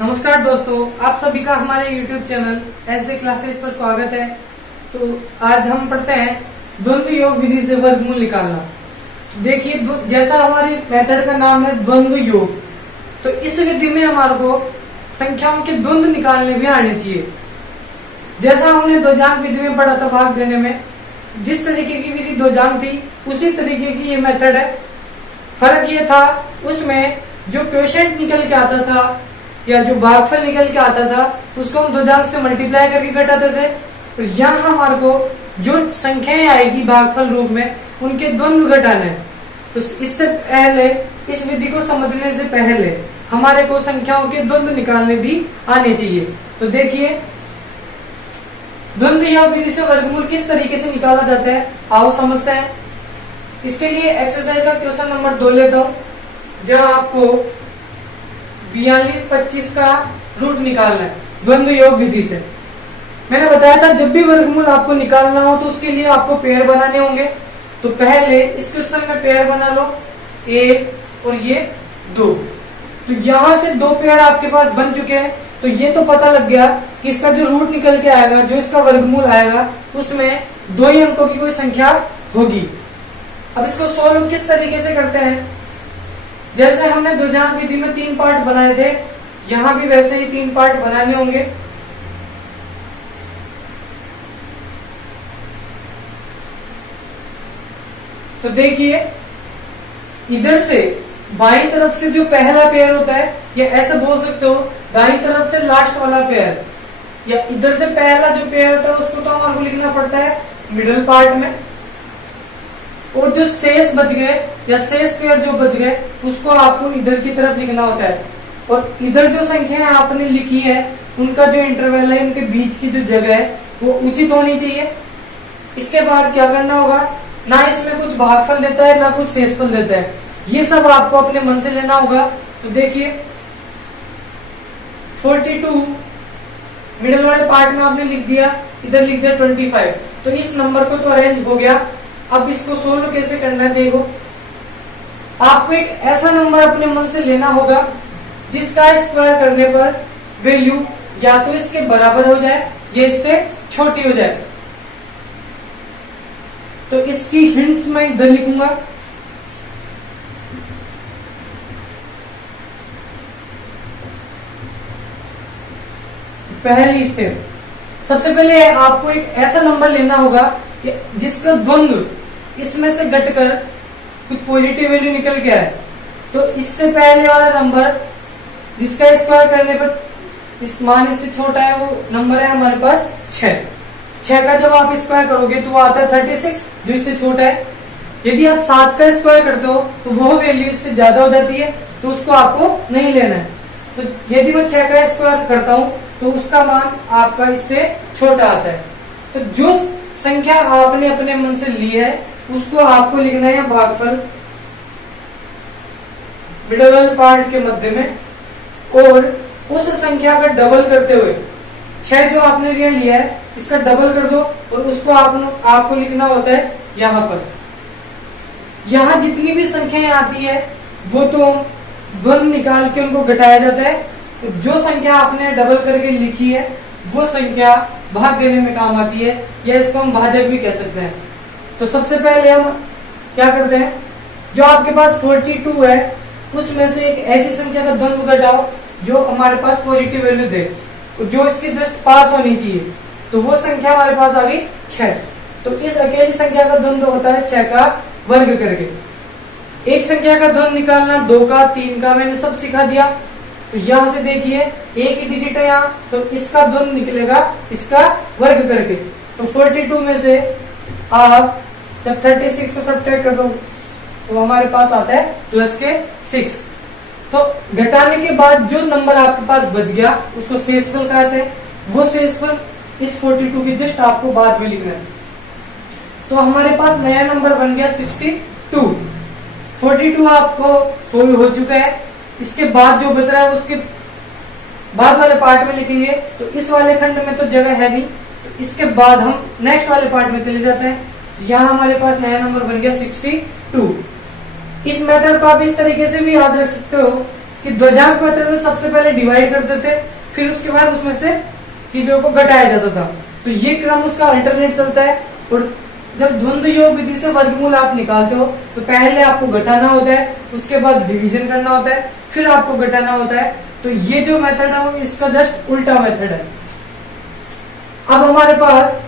नमस्कार दोस्तों, आप सभी का हमारे YouTube चैनल एसजे क्लासेस पर स्वागत है। तो आज हम पढ़ते हैं द्वंद्व योग विधि से वर्गमूल निकालना। तो देखिए, जैसा हमारे मेथड का नाम है द्वंद्व योग, तो इस विधि में हमारे को संख्याओं के द्वंद्व निकालने भी आने चाहिए। जैसा हमने द्वजांक विधि में पढ़ा था भाग देने में, जिस तरीके की विधि द्वजांक थी उसी तरीके की ये मेथड है। फर्क ये था, उसमें जो क्वोशिएंट निकल के आता था या जो भागफल निकल के आता था उसको हम द्वजांक से मल्टीप्लाई करके घटाते थे। और यहाँ हमारे को जो संख्याएं आएगी भागफल रूप में उनके द्वंद्व घटाने हैं। तो इससे पहले, इस विधि को समझने से पहले हमारे को संख्याओं के द्वंद्व निकालने भी आने चाहिए। तो देखिए, द्वंद्व योग विधि से वर्गमूल किस तरीके से निकाला जाता है, आओ समझते हैं। इसके लिए एक्सरसाइज का क्वेश्चन नंबर 2 लेता हूं, जहां आपको 42/25 का रूट निकालना है द्वंद्व योग विधि से। मैंने बताया था जब भी वर्गमूल आपको निकालना हो तो उसके लिए आपको पेयर बनाने होंगे। तो पहले इस क्वेश्चन में पेयर बना लो, 1 और ये 2। तो यहां से 2 पेयर आपके पास बन चुके हैं। तो ये तो पता लग गया कि इसका जो रूट निकल के आएगा, जो इसका वर्गमूल आएगा, उसमें 2 ही अंकों की कोई संख्या होगी। अब इसको सोल्व किस तरीके से करते हैं, जैसे हमने द्वजांक विधि में 3 पार्ट बनाए थे, यहां भी वैसे ही 3 पार्ट बनाने होंगे। तो देखिए, इधर से बाईं तरफ से जो पहला पेयर होता है, या ऐसे बोल सकते हो दाईं तरफ से लास्ट वाला पेयर, या इधर से पहला जो पेयर होता है उसको तो हमारे को लिखना पड़ता है मिडिल पार्ट में। और जो शेष बच गए या शेष पेयर जो बच गए उसको आपको इधर की तरफ लिखना होता है। और इधर जो संख्याएं आपने लिखी है उनका जो इंटरवल है, उनके बीच की जो जगह है वो उचित होनी चाहिए। इसके बाद क्या करना होगा, ना इसमें कुछ भागफल देता है ना कुछ शेषफल देता है, ये सब आपको अपने मन से लेना होगा। तो देखिए, 42 मिडिल वाले पार्ट में आपने लिख दिया, इधर लिख दिया 25। तो इस नंबर को तो अरेंज हो गया। अब इसको सोल्व कैसे करना है, देखो, आपको एक ऐसा नंबर अपने मन से लेना होगा जिसका स्क्वायर करने पर वैल्यू या तो इसके बराबर हो जाए या इससे छोटी हो जाए। तो इसकी हिंट्स मैं इधर लिखूंगा। पहली स्टेप, सबसे पहले आपको एक ऐसा नंबर लेना होगा जिसका द्वंद्व इसमें से घटकर कुछ पॉजिटिव वैल्यू निकल के आए। तो इससे पहले वाला नंबर जिसका स्क्वायर करने पर इस मान इससे छोटा है, वो नंबर है हमारे पास 6 का जब आप स्क्वायर करोगे तो वो आता है 36, जो इससे छोटा है। यदि आप 7 का स्क्वायर करते हो तो वो वैल्यू इससे ज्यादा हो जाती है, तो उसको आपको नहीं लेना है। तो यदि मैं 6 का स्क्वायर करता हूं तो उसका मान आपका इससे छोटा आता है। तो जो संख्या आपने अपने मन से ली है उसको आपको लिखना है भागफल मिडिल वाले पार्ट के मध्य में, और उस संख्या का डबल करते हुए 6 जो आपने लिया है इसका डबल कर दो, और उसको आपको लिखना होता है यहाँ पर। यहाँ जितनी भी संख्याएं आती है वो तो द्वंद्व निकाल के उनको घटाया जाता है। तो जो संख्या आपने डबल करके लिखी है वो संख्या भाग देने में काम आती है, या इसको हम भाजक भी कह सकते हैं। तो सबसे पहले हम क्या करते हैं, जो आपके पास 42 है उसमें से एक ऐसी संख्या का द्वंद्व घटाओ जो हमारे पास पॉजिटिव वैल्यू दे, जो इसके जस्ट पास होनी चाहिए। तो वो संख्या हमारे पास आ गई 6। तो इस अकेली संख्या का द्वंद्व होता है 6 का वर्ग करके। एक संख्या का द्वंद्व निकालना 2 का, 3 का मैंने सब सिखा दिया। तो यहां से देखिए, एक ही डिजिट है यहाँ, तो इसका द्वंद्व निकलेगा इसका वर्ग करके। तो 42 में से आप जब 36 को सब्ट्रैक्ट कर दो तो हमारे पास आता है प्लस के 6। तो घटाने के बाद जो नंबर आपके पास बच गया उसको शेषफल कहते हैं। वो शेषफल इस 42 के जस्ट आपको बाद में लिखना है। तो हमारे पास नया नंबर बन गया 62। 42 आपको सोल्व हो चुका है। इसके बाद जो बच रहा है उसके बाद वाले पार्ट में लिखेंगे। तो इस वाले खंड में तो जगह है नहीं, तो इसके बाद हम नेक्स्ट वाले पार्ट में चले जाते हैं। यहाँ हमारे पास नया नंबर बन गया 62। इस मेथड को आप इस तरीके से भी याद रख सकते हो कि ध्वजांक मेथड में सबसे पहले डिवाइड करते थे, फिर उसके बाद उसमें से चीजों को घटाया जाता था। तो ये क्रम उसका अल्टरनेट चलता है। और जब द्वंद्व योग विधि से वर्गमूल आप निकालते हो तो पहले आपको घटाना होता है, उसके बाद डिवीजन करना होता है, फिर आपको घटाना होता है। तो ये जो मेथड है वो इसका जस्ट उल्टा मेथड है। अब हमारे पास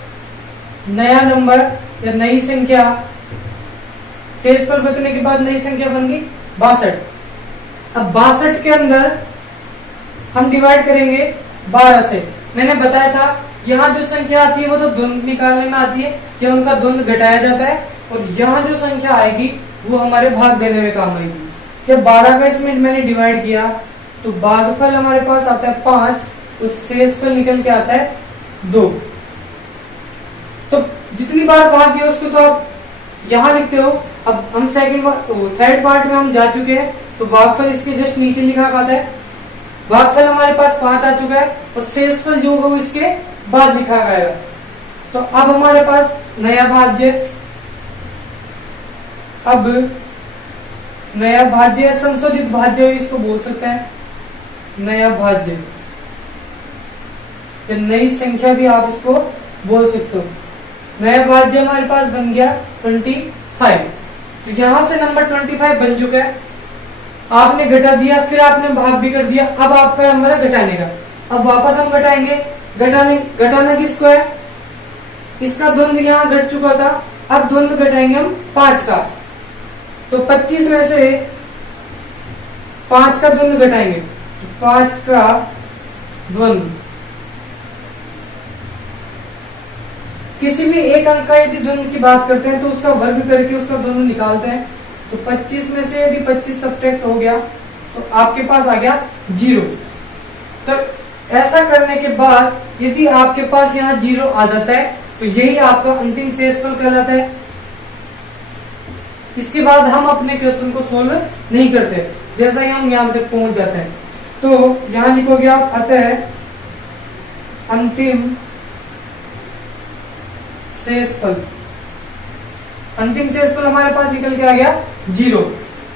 नया नंबर या नई संख्या, शेषफल बचने के बाद नई संख्या बन गई 62। अब 62 के अंदर हम डिवाइड करेंगे 12 से। मैंने बताया था यहाँ जो संख्या आती है वो तो द्वंद्व निकालने में आती है कि उनका द्वंद्व घटाया जाता है, और यहाँ जो संख्या आएगी वो हमारे भाग देने में काम आएगी। जब 12 का इसमें मैंने डिवाइड किया तो भागफल हमारे पास आता है 5, उस शेषफल निकल के आता है 2। तो जितनी बार भाग दिया उसको तो आप यहाँ लिखते हो। अब हम थर्ड पार्ट में हम जा चुके हैं, तो भागफल इसके जस्ट नीचे लिखा आता है। भागफल हमारे पास 5 आ चुका है और शेषफल जो होगा वो इसके बाद लिखा गया। तो अब हमारे पास नया भाज्य, अब नया भाज्य या संशोधित भाज्य इसको बोल सकते हैं, नया भाज्य या नई संख्या भी आप इसको बोल सकते हो। नया भाज्य हमारे पास बन गया 25। तो यहां से नंबर 25 बन चुका है। आपने घटा दिया, फिर आपने भाग भी कर दिया। अब आपका नंबर है घटाने का। अब वापस हम घटाएंगे। घटाना किसको है? इसका द्वंद्व यहाँ घट चुका था, अब द्वंद्व घटाएंगे हम 5 का। तो 25 में से 5 का द्वंद्व घटाएंगे, तो 5 का द्वंद्व किसी भी एक अंक का यदि द्वंद्व की बात करते हैं तो उसका वर्ग करके उसका द्वंद्व निकालते हैं। तो 25 में से यदि 25 सब्ट्रैक्ट हो गया तो आपके पास आ गया 0। तो ऐसा करने के बाद यदि आपके पास यहाँ 0 आ जाता है तो यही आपका अंतिम शेषफल कहलाता है। इसके बाद हम अपने क्वेश्चन को सोल्व नहीं करते, जैसा ही हम यहाँ तक पहुंच जाते हैं। तो यहाँ लिखोगे आप अतः अंतिम शेषफल, अंतिम शेषफल हमारे पास निकल के आ गया 0।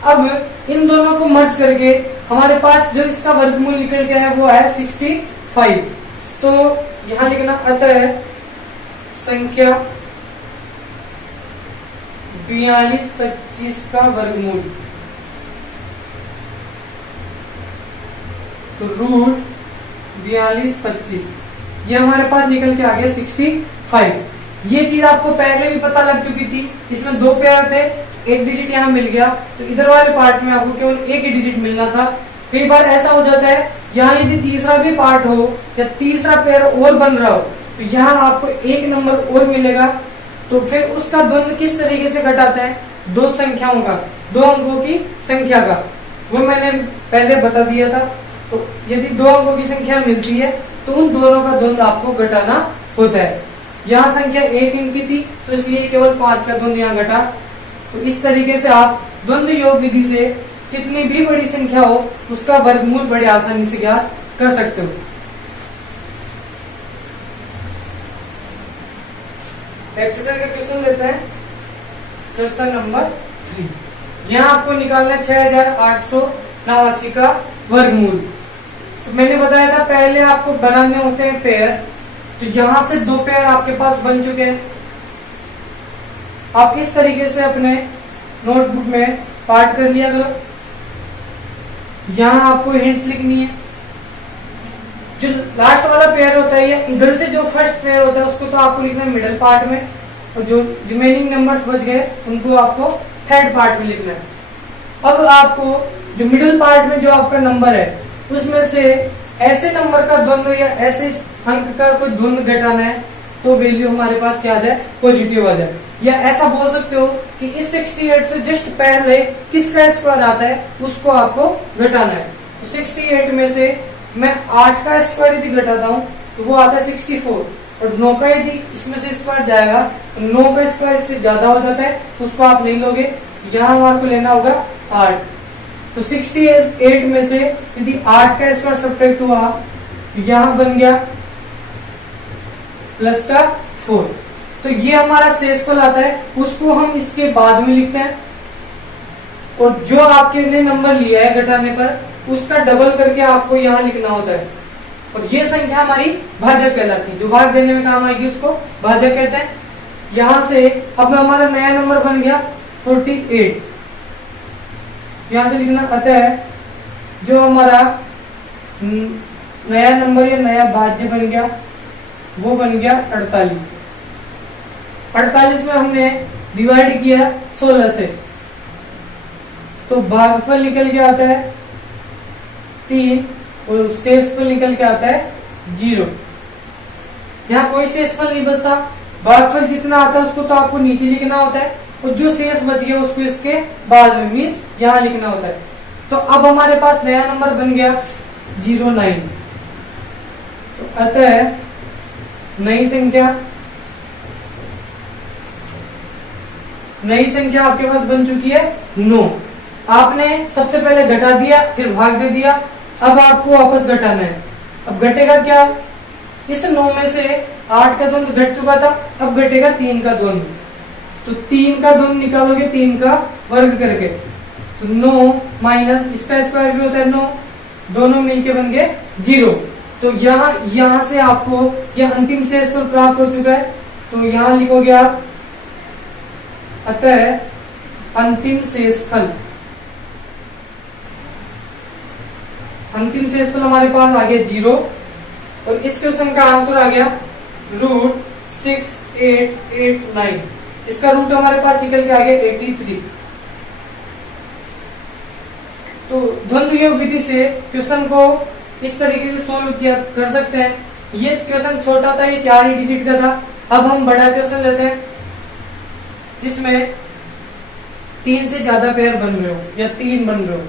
अब इन दोनों को मर्ज करके हमारे पास जो इसका वर्गमूल निकल के आया वो है 65। तो यहां लिखना अतः संख्या 4225 का वर्गमूल, तो रूट 4225 ये हमारे पास निकल के आ गया 65। ये चीज आपको पहले भी पता लग चुकी थी। इसमें 2 पेयर थे, एक डिजिट यहाँ मिल गया, तो इधर वाले पार्ट में आपको केवल एक ही डिजिट मिलना था। कई बार ऐसा हो जाता है यहाँ यदि तीसरा भी पार्ट हो या तीसरा पेयर और बन रहा हो तो यहाँ आपको एक नंबर और मिलेगा। तो फिर उसका द्वंद्व किस तरीके से घटाते हैं? 2 संख्याओं का, 2 अंकों की संख्या का, वो मैंने पहले बता दिया था। तो यदि 2 अंकों की संख्या मिलती है तो उन दोनों का द्वंद्व आपको घटाना होता है। यहाँ संख्या 1 अंक की थी तो इसलिए केवल 5 का द्वंद्व यहाँ घटा। तो इस तरीके से आप द्वंद्व योग विधि से कितनी भी बड़ी संख्या हो उसका वर्गमूल बड़े आसानी से ज्ञात कर सकते हो। एक्सरसाइज का क्वेश्चन लेते हैं, क्वेश्चन नंबर 3। यहाँ आपको निकालना है 6889 का वर्गमूल। तो मैंने बताया था पहले आपको बनाने होते हैं पेयर, तो यहां से 2 पेयर आपके पास बन चुके हैं। आप इस तरीके से अपने नोटबुक में पार्ट कर लिया करो। यहां आपको हिंट्स लिखनी है। जो लास्ट वाला पेयर होता है या इधर से जो फर्स्ट पेयर होता है उसको तो आपको लिखना है मिडिल पार्ट में, और जो रिमेनिंग नंबर्स बच गए उनको आपको थर्ड पार्ट में लिखना है। अब आपको जो मिडिल पार्ट में जो आपका नंबर है उसमें से ऐसे नंबर का द्वंद्व या ऐसे अंक का कोई द्वंद्व घटाना है तो वैल्यू हमारे पास क्या आ जाए? पॉजिटिव आ जाए। या ऐसा बोल सकते हो कि इस 68 से जस्ट पहले किसका स्क्वायर आता है उसको आपको घटाना है। तो 68 में से मैं 8 का स्क्वायर यदि घटाता हूँ तो वो आता है 64, और 9 का यदि इसमें से स्क्वायर जाएगा तो 9 का स्क्वायर इससे ज्यादा हो जाता है, उसको आप नहीं लोगे। यहाँ हमारे को लेना होगा 8। तो 68 में से यदि 8 का स्क्वायर सब्ट्रैक्ट हुआ तो यहाँ बन गया प्लस का 4। तो ये हमारा शेषफल आता है, उसको हम इसके बाद में लिखते हैं। और जो आपके ने नंबर लिया है घटाने पर उसका डबल करके आपको यहाँ लिखना होता है। और ये संख्या हमारी भाजक कहलाती है, जो भाग देने में काम आएगी उसको भाजक कहते हैं। यहां से अब हमारा नया नंबर बन गया 48, यहां से लिखना अतः जो हमारा नया नंबर या नया भाज्य बन गया वो बन गया 48। 48 में हमने डिवाइड किया 16 से, तो भागफल निकल के आता है 3 और शेषफल निकल के आता है 0। यहाँ कोई शेषफल नहीं बचता, भागफल जितना आता है उसको तो आपको नीचे लिखना होता है और जो शेष बच गया उसको इसके बाद में मीन्स यहाँ लिखना होता है। तो अब हमारे पास नया नंबर बन गया 09। तो अतः नई संख्या आपके पास बन चुकी है 9। आपने सबसे पहले घटा दिया फिर भाग दे दिया, अब आपको वापस घटाना है। अब घटेगा क्या, इस 9 में से 8 का द्वंद्व घट चुका था, अब घटेगा 3 का द्वंद्व। तो 3 का द्वंद्व निकालोगे 3 का वर्ग करके, तो 9 माइनस इसका स्क्वायर भी होता है 9, दोनों मिलके बन गए 0। तो यहाँ से आपको यह अंतिम शेषफल प्राप्त हो चुका है। तो यहाँ लिखोगे आप अतः अंतिम शेषफल हमारे पास आ गया 0 और इस क्वेश्चन का आंसर आ गया √6889। इसका रूट हमारे पास निकल के आ गया 83। तो द्वंद्व योग विधि से क्वेश्चन को इस तरीके से सोल्व किया कर सकते हैं। ये क्वेश्चन छोटा था, ये 4 ही डिजिट का था। अब हम बड़ा क्वेश्चन लेते हैं जिसमें 3 से ज्यादा पेयर बन रहे हो या 3 बन रहे हो।